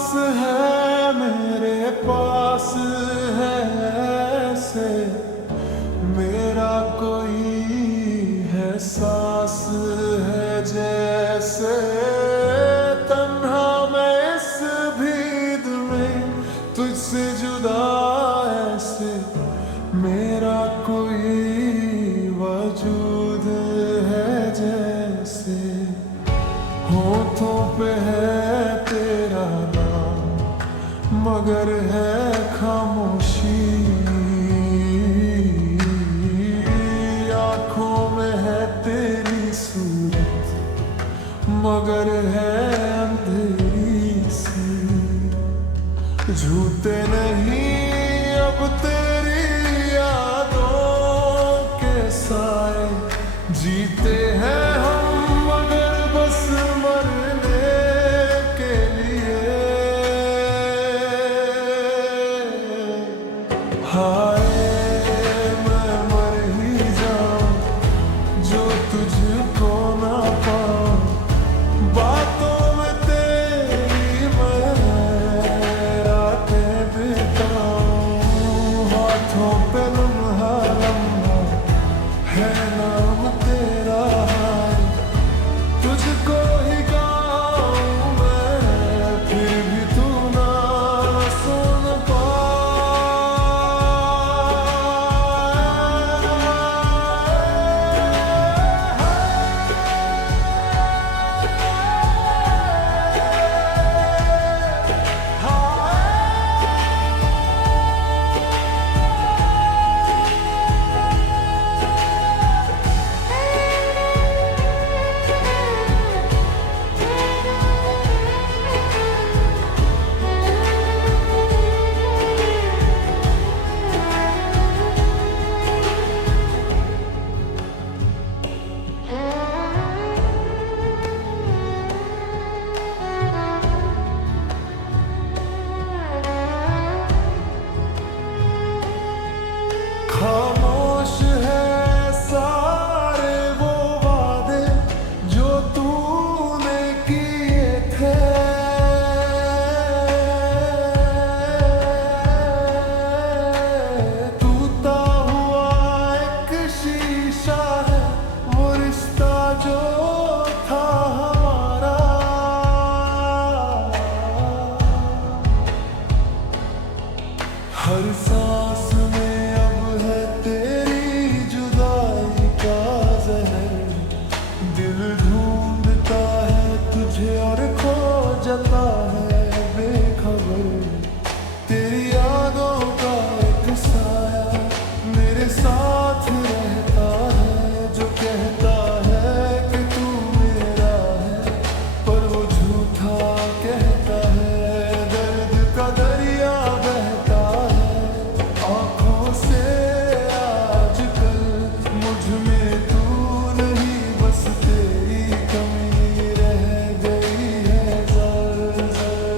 पास है, मेरे पास है ऐसे मेरा कोई है, सांस है जैसे तन्हा मैं इस भीड़ में तुझसे जुदा ऐसे मेरा कोई वजूद है जैसे होठों पे है तेरा नाम मगर है खामोशी, आंखों में है तेरी सूरत मगर है अंधेरी सी, झूठे नहीं अब तेरी यादों के साए, जीते हैं हम मगर बस मरने के लिए। हाय मैं मर ही जाऊं जो तुझको ना पाऊं, बातों में तेरी मैं रातें बिताऊं, हाथों पे लम्हा लम्हा है नाम तेरा, तुझको ही गाऊं मैं फिर भी तू ना सुन खामोश है सारे वो वादे जो तूने किए थे, टूटा हुआ एक शीशा है वो रिश्ता जो था हमारा, हर सांस में तेरी जुदाई का जहर, दिल ढूंढता है तुझे और खो जाता है बेखबर, तेरी यादों का एक साया मेरे साथ रहता है जो कहता है कि तू मेरा है पर वो झूठा कहता है, दर्द का दरिया बहता है आंखों से, मुझ में तू नहीं बस तेरी कमी रह गई है, जर जर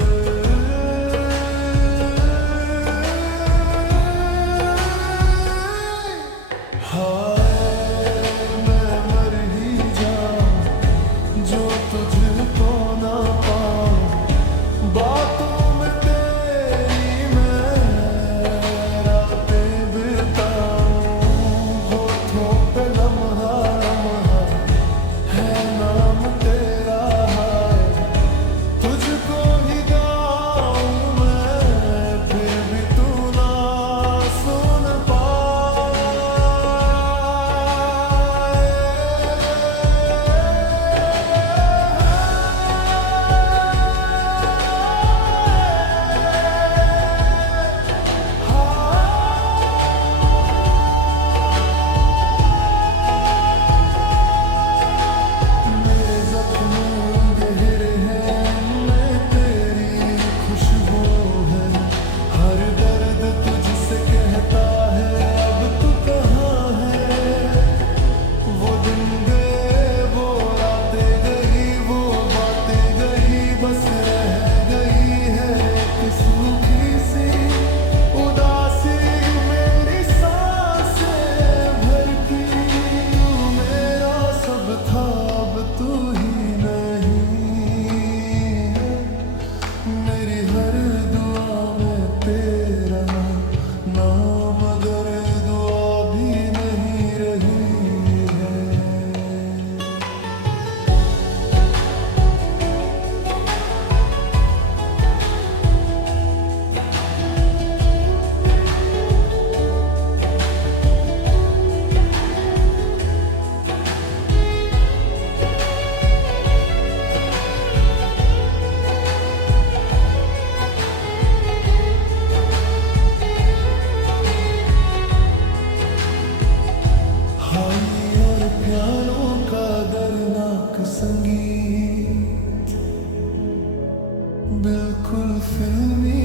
बिल्कुल फिल्मी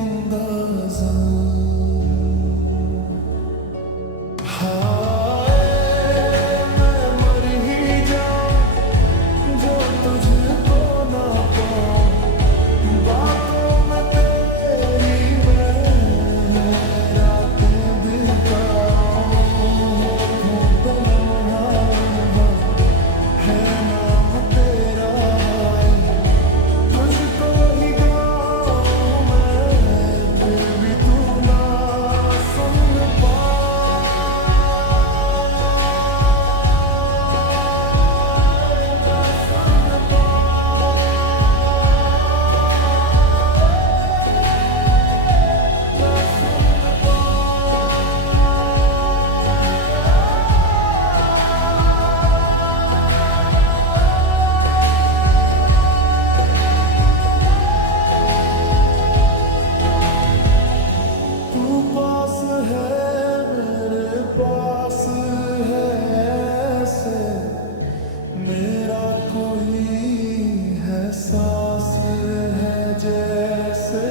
अंदाज़ा। हाय मैं मर ही जाऊं जो तुझको ना पाऊं, बातों में तेरी मैं रातें बिताऊं। होठों पे लम्हा है नाम तेरा, तुझको ही गाऊं मैं, फिर भी तू ना सुन तू पास है मेरे पास है ऐसे, मेरा कोई है सांस है जैसे,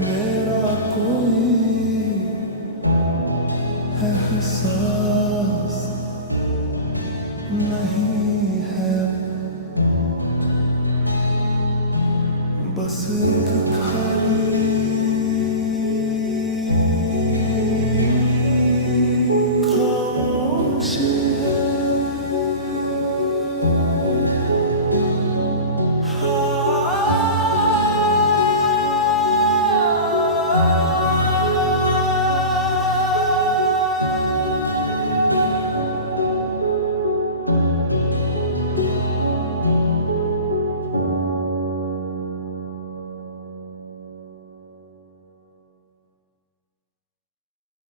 मेरा कोई एहसास नहीं है, बस एक